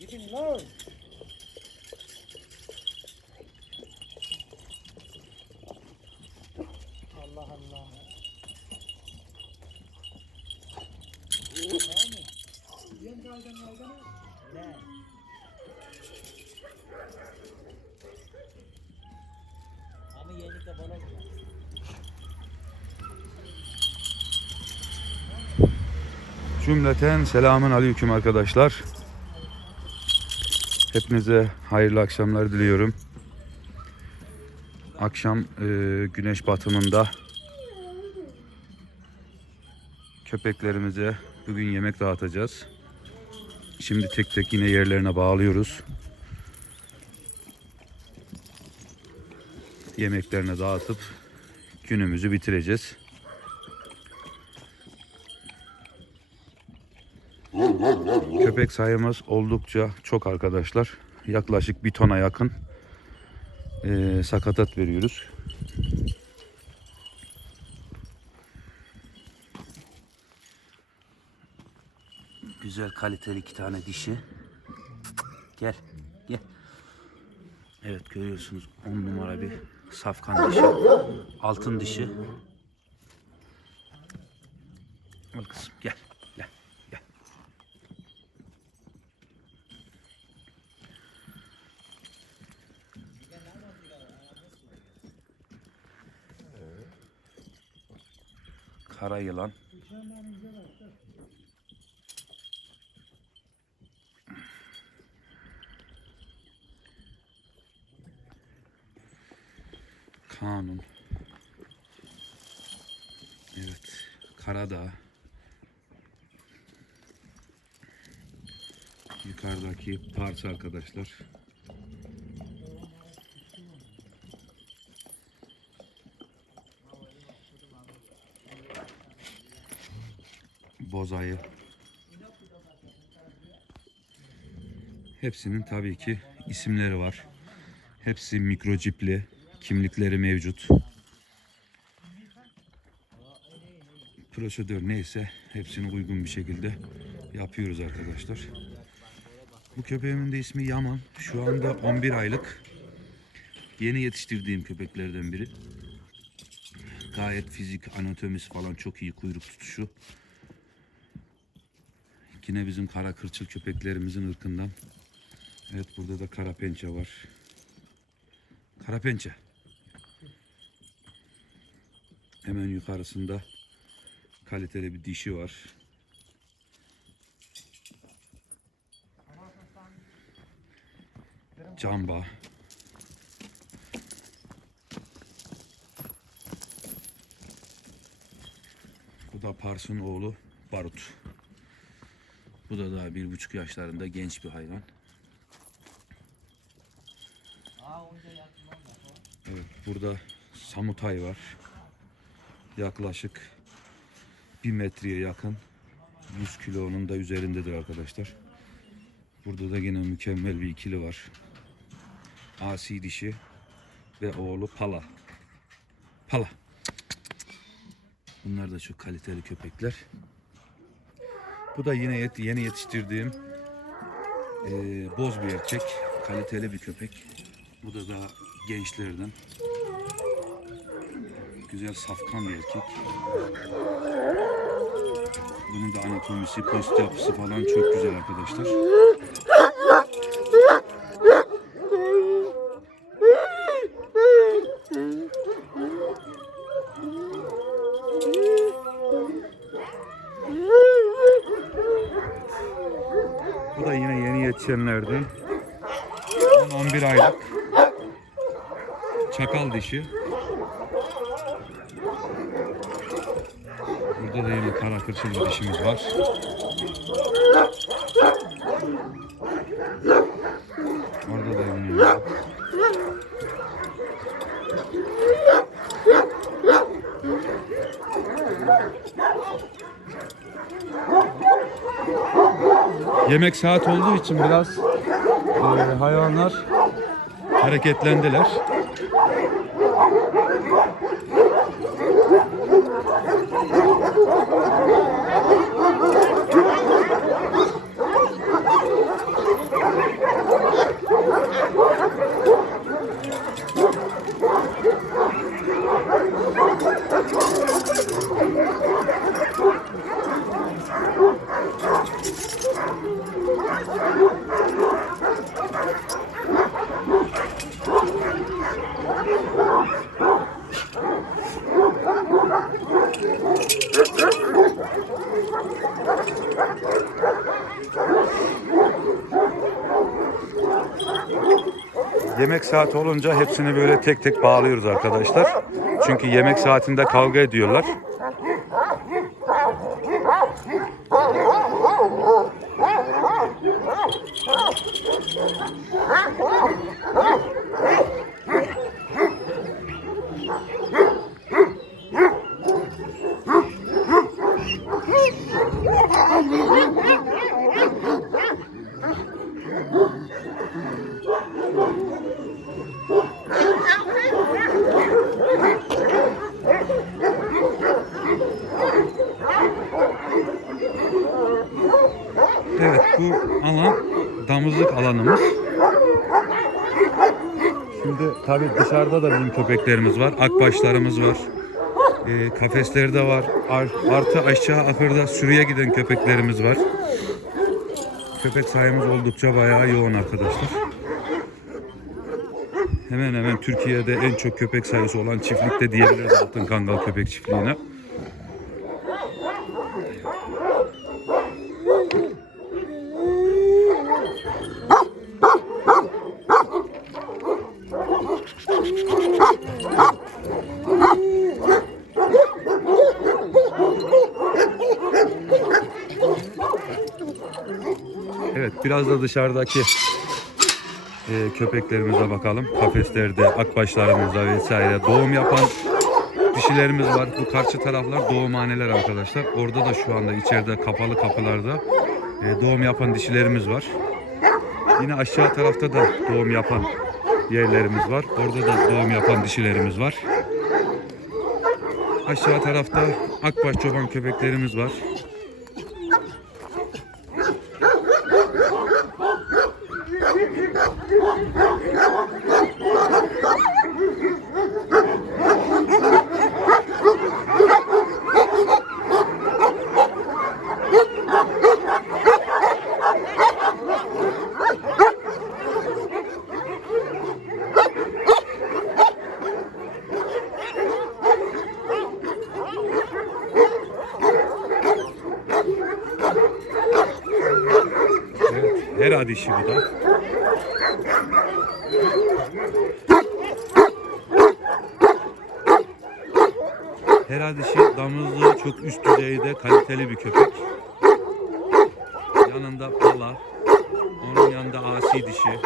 Getting low. Allah Allah. Yem dalgan dalgan. Ne? Ama yenik de bana Cümleten selamun aleyküm arkadaşlar. Hepinize hayırlı akşamlar diliyorum. Akşam e, güneş batımında köpeklerimize bugün yemek dağıtacağız. Şimdi tek tek yine yerlerine bağlıyoruz. Yemeklerini dağıtıp günümüzü bitireceğiz. Köpek sayımız oldukça çok arkadaşlar. Yaklaşık bir tona yakın eee, sakatat veriyoruz. Güzel kaliteli iki tane dişi. Gel, gel. Evet görüyorsunuz 10 numara bir safkan dişi. Altın dişi. Al kızım gel, gel, gel. Kara yılan. Yukarıdaki parça arkadaşlar. Bozayı. Hepsinin tabii ki isimleri var. Hepsi mikrocipli, kimlikleri mevcut. Prosedür neyse hepsini uygun bir şekilde yapıyoruz arkadaşlar. Bu köpeğimin de ismi Yaman. Şu anda 11 aylık. Yeni yetiştirdiğim köpeklerden biri. Gayet fizik, anatomisi falan çok iyi. Kuyruk tutuşu. Yine bizim kara kırçıl köpeklerimizin ırkından. Evet burada da kara pençe var. Kara pençe. Hemen yukarısında kaliteli bir dişi var. Camba. Bu da Pars'ın oğlu Barut. Bu da daha bir buçuk yaşlarında genç bir hayvan. Evet burada Samutay var. Yaklaşık bir metreye yakın 100 kilonun da üzerindedir arkadaşlar. Burada da yine mükemmel bir ikili var. Asi dişi ve oğlu Pala. Pala. Bunlar da çok kaliteli köpekler. Bu da yine yet- yeni yetiştirdiğim eee, boz bir erkek. Kaliteli bir köpek. Bu da daha gençlerden. Güzel safkan bir erkek. Bunun da anatomisi, post yapısı falan çok güzel arkadaşlar. Bu da yetişenlerden. 11 aylık. Çakal dişi. Burada da yine kara kırçıl bir dişimiz var. Orada da yine Yemek saat olduğu için biraz e, hayvanlar hareketlendiler. Yemek saati olunca hepsini böyle tek tek bağlıyoruz arkadaşlar. Çünkü yemek saatinde kavga ediyorlar. Evet bu alan damızlık alanımız. Şimdi tabi dışarıda da bizim köpeklerimiz var. Akbaşlarımız var. Ee, kafesleri de var. Ar- artı aşağı ahırda sürüye giden köpeklerimiz var. Köpek sayımız oldukça bayağı yoğun arkadaşlar. Hemen hemen Türkiye'de en çok köpek sayısı olan çiftlikte diyebiliriz Altın Kangal Köpek Çiftliği'ne. Evet biraz da dışarıdaki e, köpeklerimize bakalım. Kafeslerde, akbaşlarımızda vesaire doğum yapan dişilerimiz var. Bu karşı taraflar doğumhaneler arkadaşlar. Orada da şu anda içeride kapalı kapılarda e, doğum yapan dişilerimiz var. Yine aşağı tarafta da doğum yapan yerlerimiz var. Orada da doğum yapan dişilerimiz var. Aşağı tarafta akbaş çoban köpeklerimiz var. Evet, Hera dişi bu da. Hera dişi damızlığı çok üst düzeyde kaliteli bir köpek. Yanında pala, onun yanında asi dişi.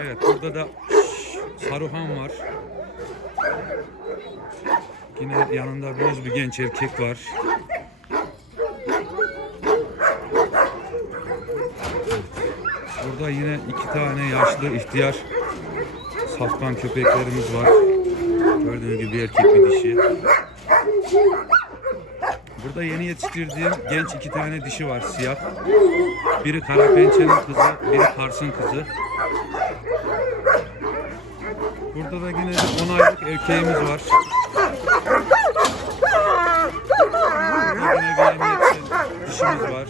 Evet burada da Saruhan var. Yine yanında boz bir genç erkek var. Burada yine iki tane yaşlı ihtiyar safkan köpeklerimiz var. Gördüğünüz gibi bir erkek bir dişi. Burada yeni yetiştirdiğim genç iki tane dişi var siyah. Biri kara pençenin kızı, biri Kars'ın kızı. Burada da yine 10 aylık erkeğimiz var. Yine bir yeni dişimiz var.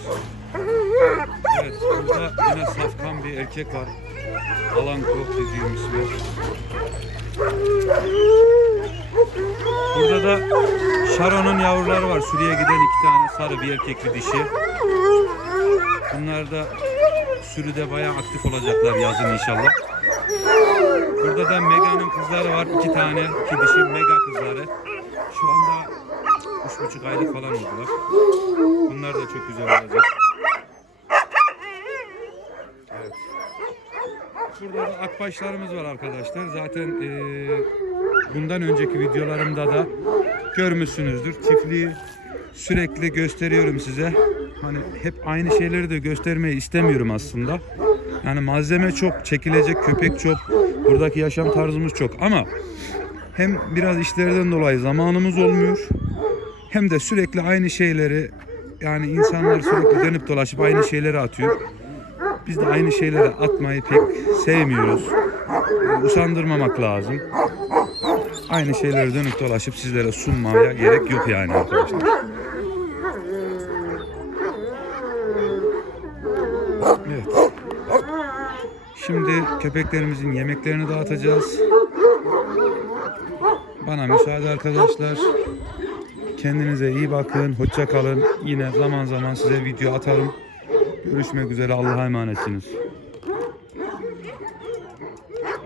Evet, burada yine safkan bir erkek var. Alanko dediğim ismi. Burada da Sharon'un yavruları var. Suriye giden iki tane sarı bir erkekli dişi. Bunlar da sürüde bayağı aktif olacaklar yazın inşallah. Burada da Mega'nın kızları var. iki tane, iki dişi Mega kızları. Şu anda üç buçuk aylık falan oldular. Bunlar da çok güzel olacak. Burada da akbaşlarımız var arkadaşlar. Zaten eee, bundan önceki videolarımda da görmüşsünüzdür. Çiftliği sürekli gösteriyorum size. Hani hep aynı şeyleri de göstermeyi istemiyorum aslında. Yani malzeme çok, çekilecek köpek çok, buradaki yaşam tarzımız çok ama hem biraz işlerden dolayı zamanımız olmuyor hem de sürekli aynı şeyleri yani insanlar sürekli dönüp dolaşıp aynı şeyleri atıyor. Biz de aynı şeyleri atmayı pek sevmiyoruz. Usandırmamak lazım. Aynı şeyleri dönüp dolaşıp sizlere sunmaya gerek yok yani arkadaşlar. Evet. Şimdi köpeklerimizin yemeklerini dağıtacağız. Bana müsaade arkadaşlar. Kendinize iyi bakın. Hoşça kalın. Yine zaman zaman size video atarım. Görüşmek üzere Allah'a emanetsiniz.